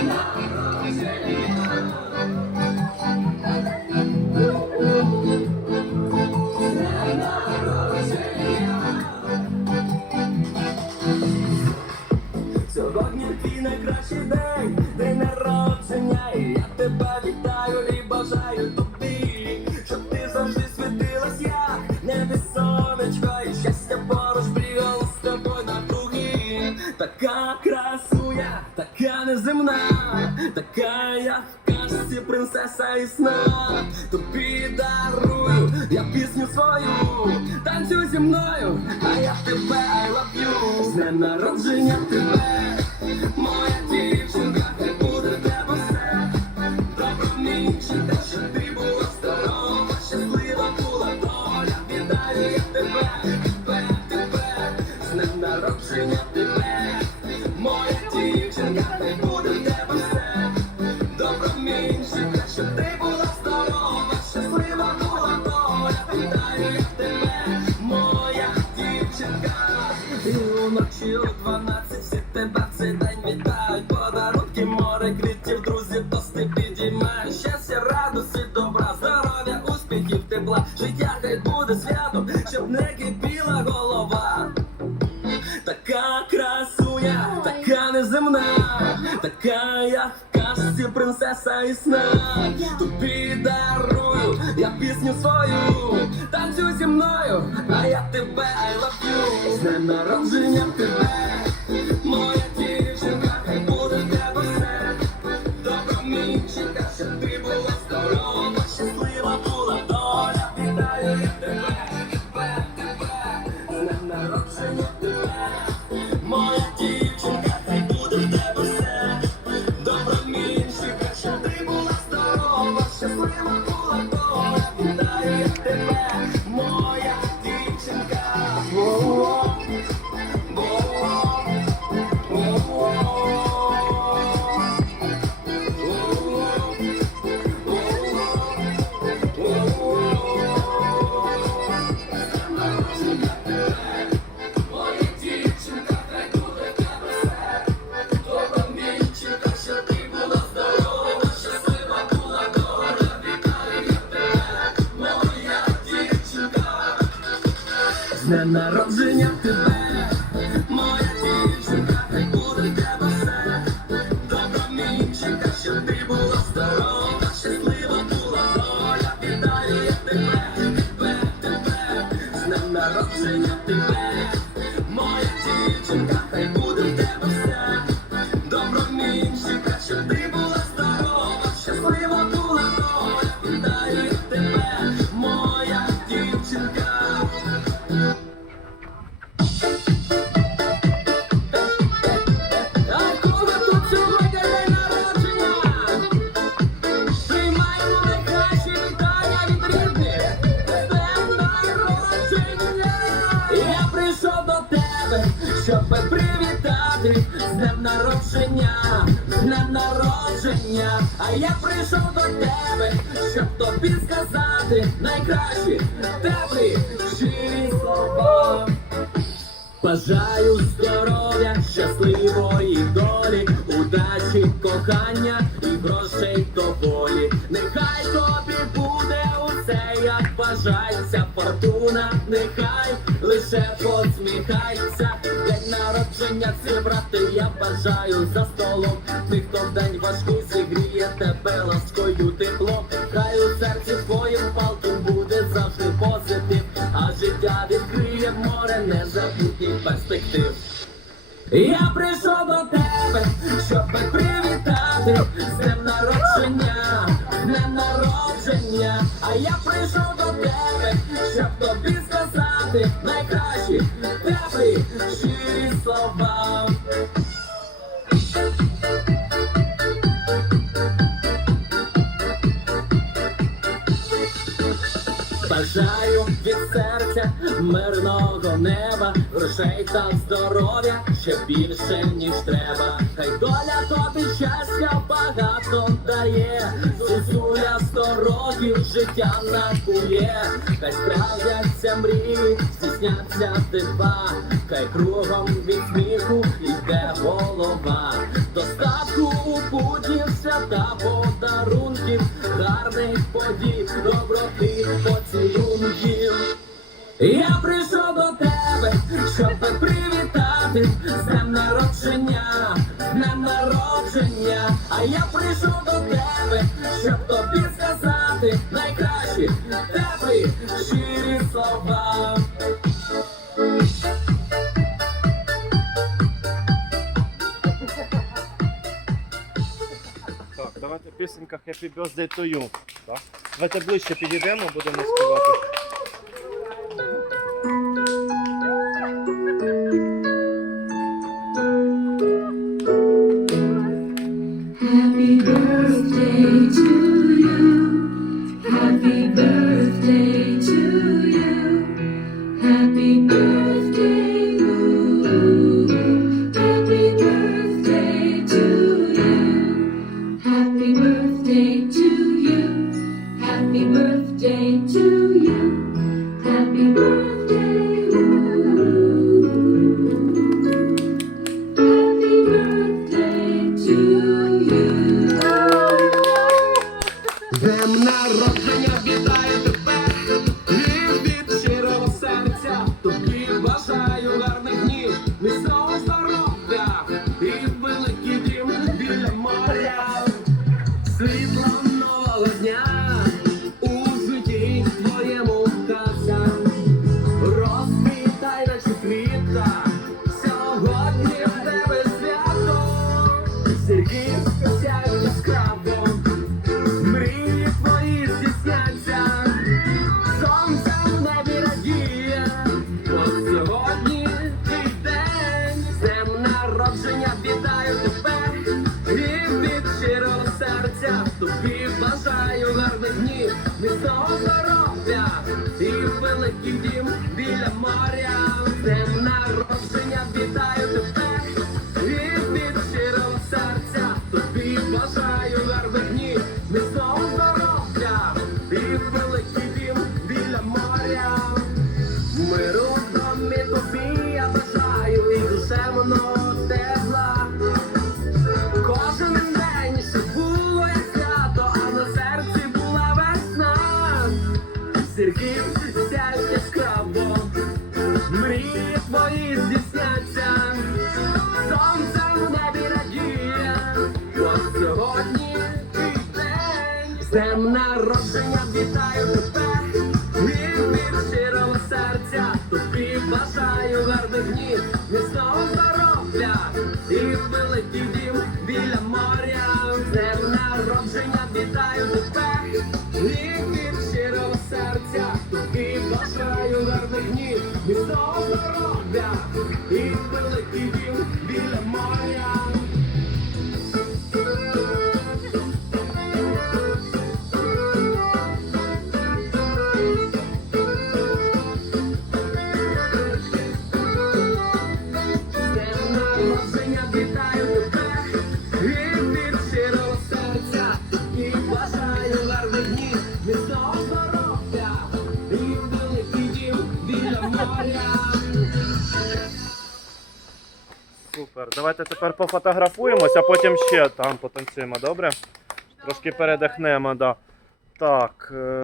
Yeah. неземна, така, як кажці, принцеса і сна. Тобі дарую, я пісню свою, танцюй зі мною, а я тебе, I love you З днем народження тебе, моя дівчинка, не буде тебе все, добро мій, чи те, що ти. Як тебе, моя дівчинка, і вночі у дванадцять всі тебе в цей день вітають. Подарунки, море, критів, друзі, тости підіймають. Щастя, радості, добра, здоров'я, успіхів, тепла. Життя хай буде святом, щоб не кипіла голова. Така красуня, така неземна, така я в казці принцеса і сна пісню свою, танцюй зі мною, а я тебе, I love you З днем народження тебе, моя дівчинка, хай буде тебе все Добра мінчинка, щоб ти була здорова, щаслива була доля, вітаю я тебе, тебе, тебе, з днем народження тебе remember ради з днем народження, з днем народження, а я прийшов до тебе, щоб тобі сказати найкращі теплі щирі слова. Бажаю здоров'я, щасливої долі, удачі, кохання і грошей доволі. Нехай тобі буде розважається фортуна, нехай лише посміхайся, день народження зібрати я бажаю за столом. Ніхто в день важкий зігріє тебе ласкою теплом. Хай у серці твоїм палтом буде завжди позитив, а життя відкриє море, незабутній перспектив. Я прийшов до тебе, щоб привітати з днем народження рішення, а я прийшов до тебе, щоб тобі сказати найкращі тебе щирі слова. серця, мирного неба, грошей та здоров'я ще більше, ніж треба. Хай доля тобі щастя багато дає, Зусуля сто років життя накує, хай справдяться мрії, стісняться типа, хай кругом від сміху йде голова. Доставку у путів свята подарунків, гарних подій, доброти. народження, а я прийшов до тебе, щоб тобі сказати найкращі теплі щирі слова. Так, давайте пісенька Happy Birthday to you. Так. Давайте ближче підійдемо, будемо співати. міста заробля, і великий дім біля моря. Це народження вітаю тебе. З днем народження вітаю тебе. Давайте тепер пофотографуємося, а потім ще там потанцюємо, добре? Трошки передихнемо, да. так. Е,